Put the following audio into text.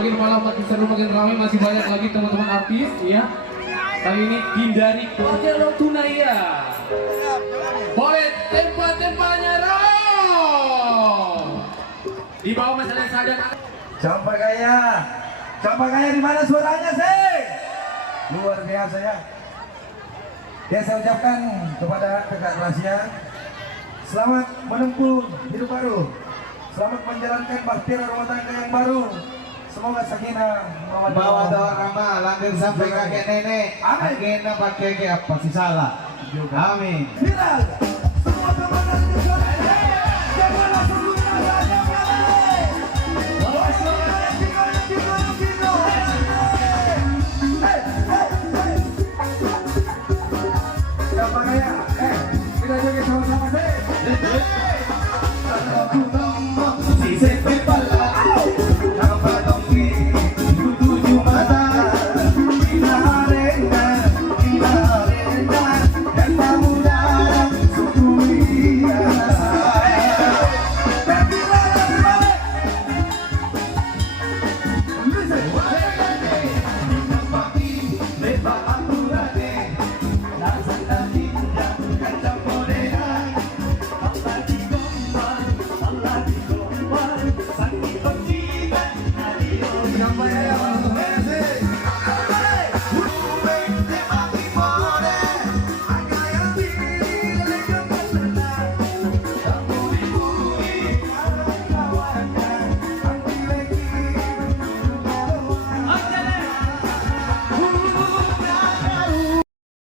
Makin malam makin seru, makin ramai, masih banyak lagi teman-teman artis ya. Kali ini hindari keluarga lo tunai ya. Boleh tempat-tempatnya dong. Di bawah masalah sadar. Campak kaya di mana suaranya sih? Luar biasa ya. Ya saya ucapkan kepada kakak Rasya, selamat menempuh hidup baru. Selamat menjalankan bahtera rumah tangga yang baru. Semoga sakinah mawaddah warahmah langgeng sampai kakek nenek. Akhirnya pakai apa sih salah? Amin. Viral. Semua teman-teman di sana. Jangan langsung lupa saja mulai. Kita joget sama-sama sih.